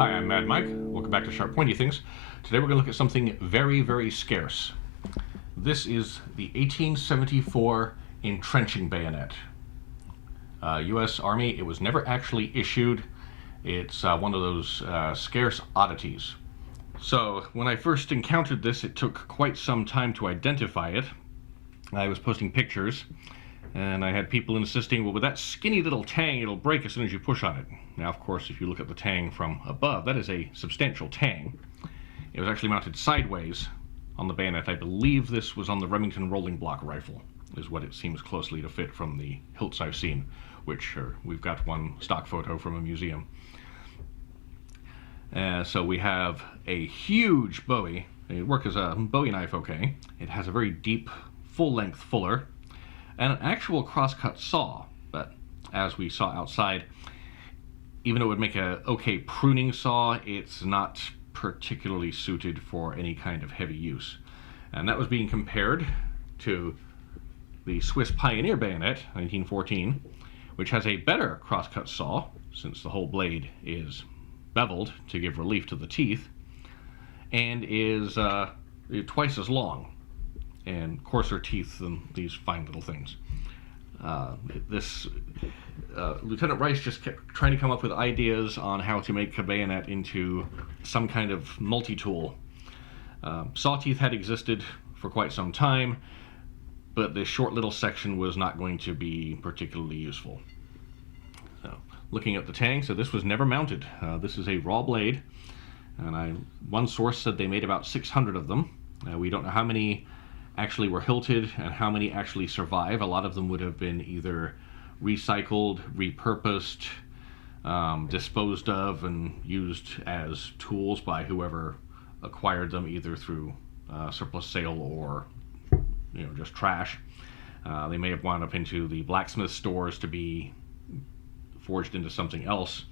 Hi, I'm Mad Mike. Welcome back to Sharp Pointy Things. Today we're going to look at something very, very scarce. This is the 1874 Entrenching Bayonet. U.S. Army, it was never actually issued. It's one of those scarce oddities. So when I first encountered this, it took quite some time to identify it. I was posting pictures, and I had people insisting, well, with that skinny little tang, it'll break as soon as you push on it. Now, of course, if you look at the tang from above, that is a substantial tang. It was actually mounted sideways on the bayonet. I believe this was on the Remington rolling block rifle, is what it seems closely to fit from the hilts I've seen, which we've got one stock photo from a museum. So we have a huge Bowie. It works as a Bowie knife, okay. It has a very deep, full-length fuller, and an actual crosscut saw, but as we saw outside, even though it would make a okay pruning saw, it's not particularly suited for any kind of heavy use. And that was being compared to the Swiss Pioneer Bayonet, 1914, which has a better crosscut saw, since the whole blade is beveled to give relief to the teeth, and is twice as long and coarser teeth than these fine little things. Lieutenant Rice just kept trying to come up with ideas on how to make a bayonet into some kind of multi-tool. Saw teeth had existed for quite some time, but this short little section was not going to be particularly useful. So, looking at the tang, so this was never mounted. This is a raw blade, and one source said they made about 600 of them. We don't know how many actually were hilted and how many actually survive. A lot of them would have been either recycled, repurposed, disposed of, and used as tools by whoever acquired them, either through surplus sale or just trash. They may have wound up into the blacksmith stores to be forged into something else.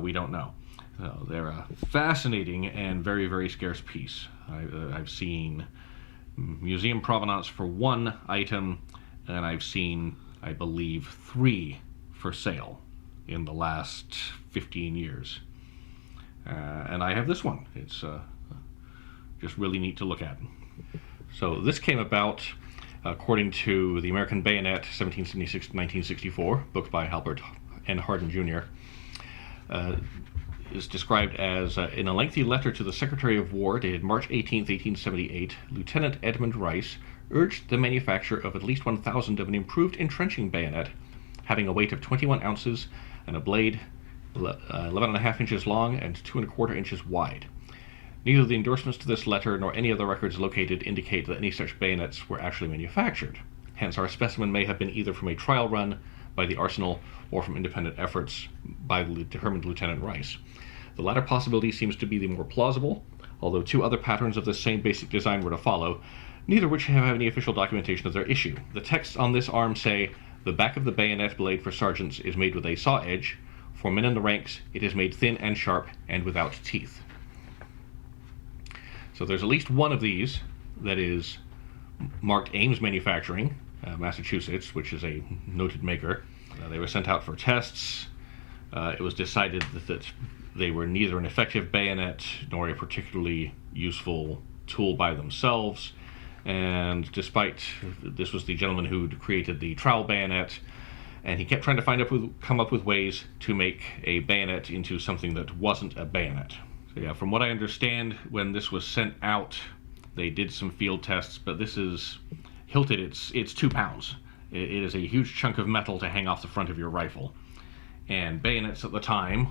We don't know. So they're a fascinating and very, very scarce piece. I've seen museum provenance for one item, and I've seen, I believe, 3 for sale in the last 15 years. And I have this one. It's just really neat to look at. So this came about according to the American Bayonet, 1776 to 1964, book by Albert N. Hardin Jr. Is described as, in a lengthy letter to the Secretary of War dated March 18, 1878, Lieutenant Edmund Rice urged the manufacture of at least 1,000 of an improved entrenching bayonet, having a weight of 21 ounces and a blade 11.5 inches long and 2.25 inches wide. Neither the endorsements to this letter nor any other records located indicate that any such bayonets were actually manufactured. Hence, our specimen may have been either from a trial run by the arsenal or from independent efforts by the determined Lieutenant Rice. The latter possibility seems to be the more plausible, although 2 other patterns of the same basic design were to follow, neither of which have any official documentation of their issue. The texts on this arm say, "The back of the bayonet blade for sergeants is made with a saw edge. For men in the ranks, it is made thin and sharp and without teeth." So there's at least one of these that is marked Ames Manufacturing, Massachusetts, which is a noted maker. They were sent out for tests. It was decided that they were neither an effective bayonet nor a particularly useful tool by themselves. And despite this was the gentleman who created the trowel bayonet, and he kept trying to come up with ways to make a bayonet into something that wasn't a bayonet. So yeah, from what I understand, when this was sent out, they did some field tests, but this is hilted. It's 2 pounds. It is a huge chunk of metal to hang off the front of your rifle. And bayonets at the time,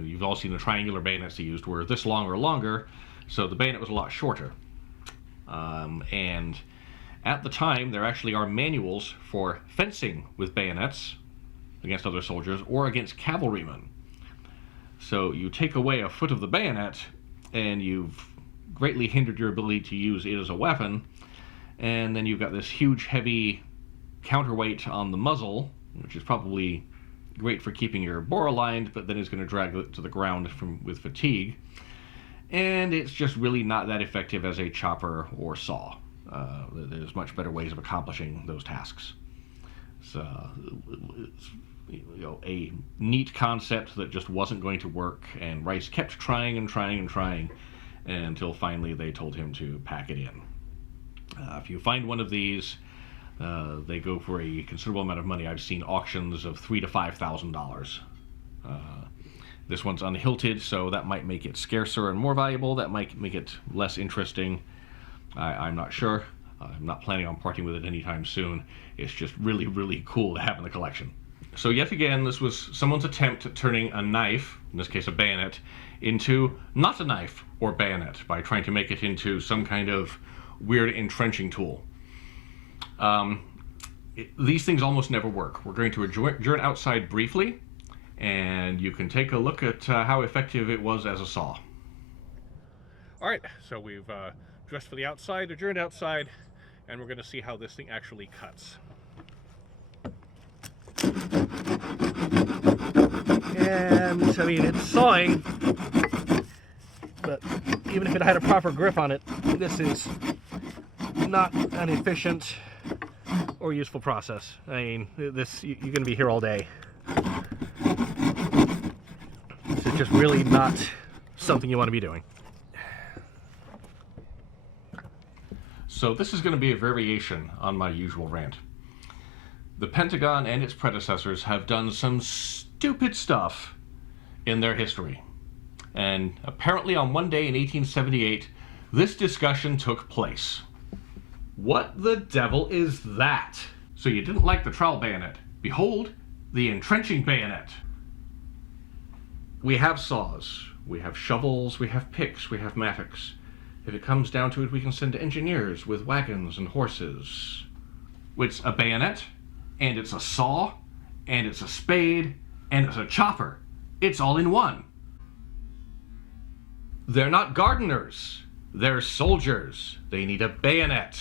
you've all seen the triangular bayonets they used, were this long or longer, so the bayonet was a lot shorter. And at the time, there actually are manuals for fencing with bayonets against other soldiers or against cavalrymen. So you take away a foot of the bayonet, and you've greatly hindered your ability to use it as a weapon, and then you've got this huge, heavy counterweight on the muzzle, which is probably great for keeping your bore aligned, but then is going to drag it to the ground with fatigue. And it's just really not that effective as a chopper or saw. There's much better ways of accomplishing those tasks. So a neat concept that just wasn't going to work, and Rice kept trying and trying and trying until finally they told him to pack it in. If you find one of these, they go for a considerable amount of money. I've seen auctions of $3,000 to $5,000. This one's unhilted, so that might make it scarcer and more valuable. That might make it less interesting. I'm not sure. I'm not planning on parting with it anytime soon. It's just really, really cool to have in the collection. So yet again, this was someone's attempt at turning a knife, in this case a bayonet, into not a knife or bayonet by trying to make it into some kind of weird entrenching tool. These things almost never work. We're going to adjourn outside briefly, and you can take a look at how effective it was as a saw. All right, so we've dressed for the outside, adjourned outside, and we're going to see how this thing actually cuts. And I mean, it's sawing, but even if it had a proper grip on it, this is not an efficient or useful process. I mean, this, you're going to be here all day. This is just really not something you want to be doing. So this is going to be a variation on my usual rant. The Pentagon and its predecessors have done some stupid stuff in their history. And apparently on one day in 1878, this discussion took place. What the devil is that? So you didn't like the trowel bayonet. Behold, the entrenching bayonet. We have saws, we have shovels, we have picks, we have mattocks. If it comes down to it, we can send engineers with wagons and horses. It's a bayonet, and it's a saw, and it's a spade, and it's a chopper. It's all in one. They're not gardeners. They're soldiers. They need a bayonet.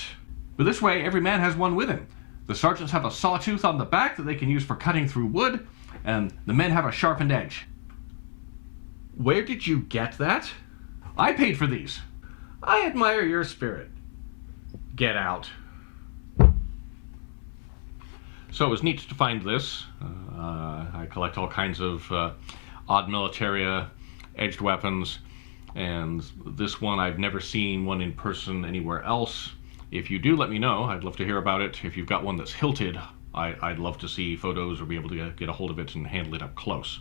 But this way, every man has one with him. The sergeants have a sawtooth on the back that they can use for cutting through wood, and the men have a sharpened edge. Where did you get that? I paid for these. I admire your spirit. Get out. So it was neat to find this. I collect all kinds of odd militaria, edged weapons, and this one I've never seen one in person anywhere else. If you do, let me know. I'd love to hear about it. If you've got one that's hilted, I'd love to see photos or be able to get a hold of it and handle it up close.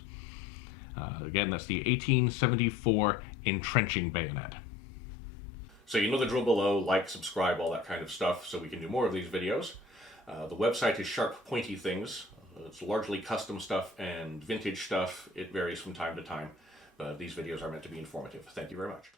Again, that's the 1874 entrenching bayonet. So you know the drill below, like, subscribe, all that kind of stuff, so we can do more of these videos. The website is Sharp Pointy Things. It's largely custom stuff and vintage stuff. It varies from time to time, but these videos are meant to be informative. Thank you very much.